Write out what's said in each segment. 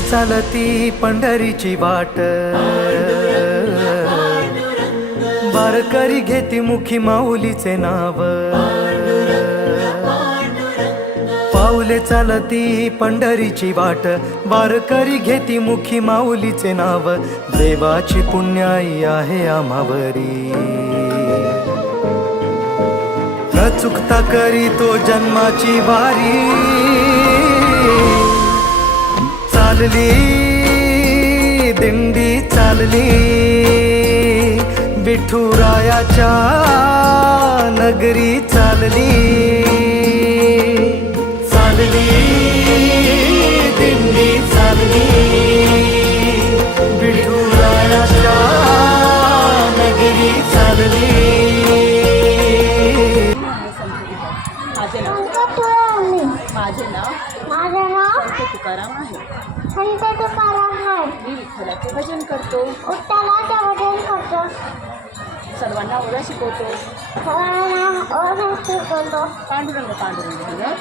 पाऊले चालती पंढरीची वाट, वारकरी घेती मुखी माऊलीचे नाव. पाऊले चालती पंढरीची वाट, वारकरी घेती मुखी माऊलीचे नाव. देवाची पुण्याई आहे आम्हावरी, न चुकता करी तो जन्माची वारी. चालली दिंडी चालली, विठुरायाच्या नगरी चालली. चालली दिंडी चालली, विठुरायाच्या नगरी चालली. माझे नाव संत तुकाराम आहे. संत तुकाराम आहे. मी विठ्ठलाचे भजन करतो, विठ्ठलाचे भजन करतो, सर्वांना ओळख शिकवतो. सर्वांना ओळख शिकवतो. पांडुरंग पांडुरंग म्हणत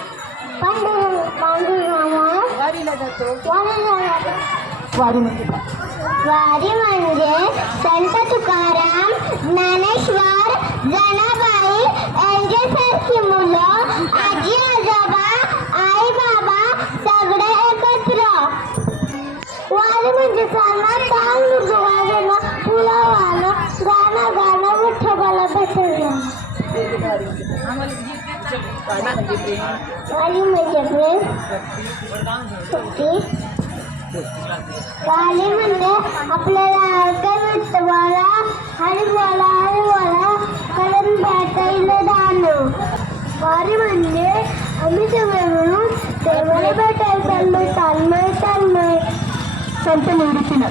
पांडुरंग पांडुरंग वारीला जातो. वारीला जातो. वारी म्हणजे काय? वारी म्हणजे संत तुकाराम, ज्ञानेश्वर, जनाबाई यांच्यासारखी मुलं, आजी आजोबा, आई बाबा सगळे एकत्र. वारी म्हणजे चालणं, टांग वाजवणं, फुलं वाहणं, गाणं गाणं, विठोबाला बसवणं. वारी म्हणजे प्रेम, भक्ती. वारी म्हणजे आपल्याला विठोबाला हरिबोला करून भेटायला जाणं. वारी म्हणजे आम्ही सगळे मिळून देवाला भेटायला चाललोय. संत निवृत्तीला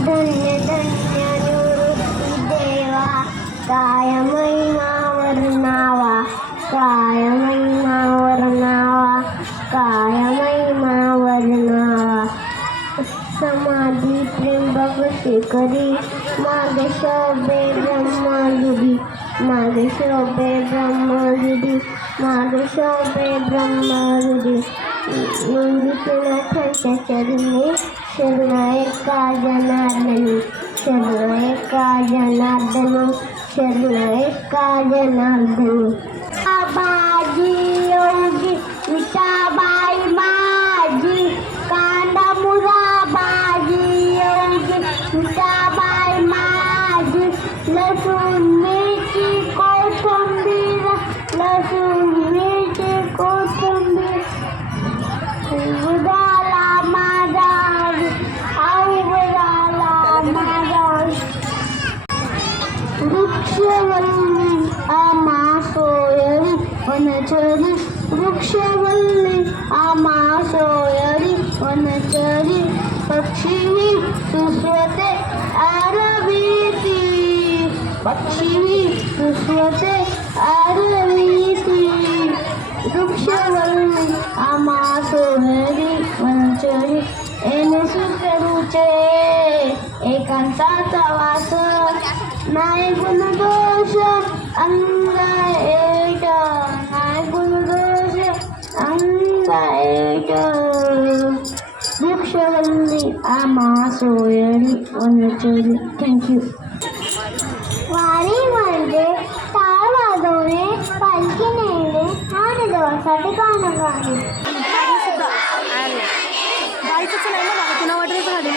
धन्य धन्य निवृत्ती देवा, काय महिमा वर्णावा, काय महिमा वर्णावा, काय महिमा वर्णावा. समाधी प्रेम भक्ती करी, मागे शोभे ब्रह्मगिरी, मागे शोभे ब्रह्मगिरी, मागे शोभे ब्रह्मगिरी. निवृत्तीनाथांच्या चरणी शरणायका जनार्दनी, शरणायका जनार्दनी, शरणायका जनार्दनी. बाजी योगी विठाबाई माझी, कांदा मुरा बाजी योगी विठाबाई माझी. लसूण मिरची कोथिंबीर, लसूण मिरची कोथिंबीर. उदाला माझा अवघडाला माझा. वृक्षवल्ली आम्हा सोयरी वनचरी, वृक्षवल्ली आम्हा सोयरी वनचरी. पक्षी सुस्वते आरवीती, पक्षी सुस्वते आरवीती. वृक्षवल्ली आम्हा सोयरी वनचरी. येणे सुखरूचे एकांताचा वास, नाही गुणदोष अंग एट, नाही गुणदोष अंग एट. वृक्षवल्ली आम्हा सोयरी वनचरी. थँक्यू. वारी म्हणजे टाळ वाजवणे, पालखी नेणे आणि देवासाठी गाणं गाणे. जायचंच नाही मला, तुला वाटत झाले.